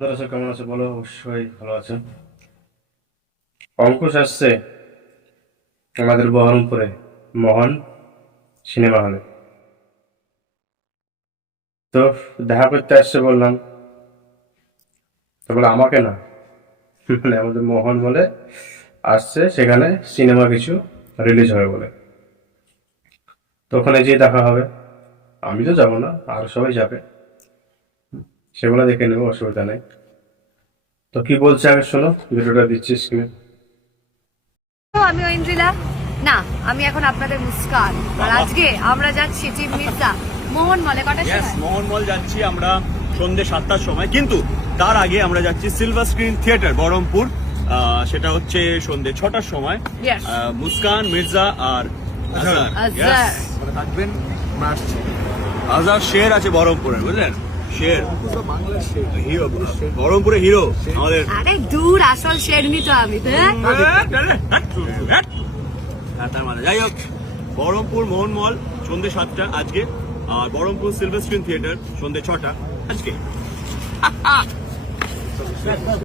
দর্শক কেমন আছে বলো? অবশ্যই ভালো আছে। অঙ্কুশ আসছে আমাদের বহরমপুরে মোহন সিনেমা হলে। তো দেখা করতে আসছে বললাম, তো বলে আমাকে না, মানে আমাদের মোহন বলে আসছে, সেখানে সিনেমা কিছু রিলিজ হবে বলে। তো ওখানে যেয়ে দেখা হবে। আমি তো যাবো না, আর সবাই যাবে, সেগুলো দেখে নেবো, অসুবিধা নেই। তো কি বলছে আগে শোনো, ভিডিওটা দিচ্ছি স্ক্রিনে। আমি ঐন্দ্রিলা, না আমি এখন আপনাদের মুস্কান। আর আজকে আমরা যাচ্ছি টিম মির্জা মোহন মলে। কটার সময়? মোহন মল যাচ্ছি আমরা সন্ধ্যে 7টার সময়, কিন্তু তার আগে আমরা যাচ্ছি সিলভার স্ক্রিন থিয়েটার বহরমপুর। সেটা হচ্ছে সন্ধ্যে 6টার সময়। Yes. মুস্কান, মির্জা আর আজহার। আজহার। Yes. থাকবেন। আজহার শের আছে বহরমপুরের, বুঝলেন? শের হিরো, বহরমপুরের হিরো আমাদের। আরে দূর, আসল শেরনি তো আমি। তার মানে যাই হোক, বহরমপুর মোহন মল সন্ধ্যে 7টা আজকে, আর বহরমপুর সিলভার স্ক্রিন থিয়েটার সন্ধ্যে 6টা আজকে।